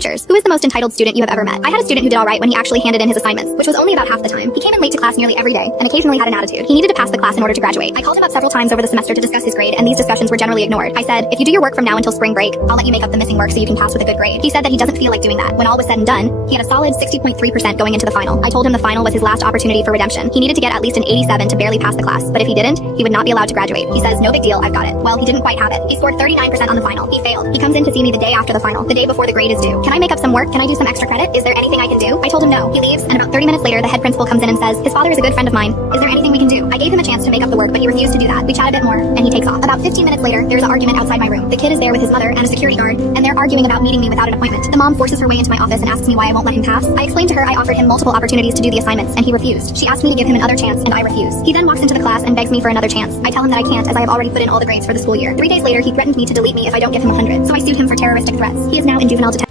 Teachers, who is the most entitled student you have ever met? I had a student who did all right when he actually handed in his assignments, which was only about half the time. He came in late to class nearly every day, and occasionally had an attitude. He needed to pass the class in order to graduate. I called him up several times over the semester to discuss his grade, and these discussions were generally ignored. I said, if you do your work from now until spring break, I'll let you make up the missing work so you can pass with a good grade. He said that he doesn't feel like doing that. When all was said and done, he had a solid 60.3% going into the final. I told him the final was his last opportunity for redemption. He needed to get at least an 87 to barely pass the class, but if he didn't, he would not be allowed to graduate. He says, no big deal, I've got it. Well, he didn't quite have it. He scored 39% on the final. He failed. He comes in to see me the day after the final, the day before the grade is due. Can I make up some work? Can I do some extra credit? Is there anything I can do? I told him no. He leaves, and about 30 minutes later, the head principal comes in and says, his father is a good friend of mine. Is there anything we can do? I gave him a chance to make up the work, but he refused to do that. We chat a bit more, and he takes off. About 15 minutes later, there's an argument outside my room. The kid is there with his mother and a security guard, and they're arguing about meeting me without an appointment. The mom forces her way into my office and asks me why I won't let him pass. I explained to her I offered him multiple opportunities to do the assignments, and he refused. She asked me to give him another chance, and I refuse. He then walks into the class and begs me for another chance. I tell him that I can't, as I have already put in all the grades for the school year. 3 days later, he threatened me to delete me if I don't give him 100. So I sued him for terroristic threats. He is now in juvenile detention.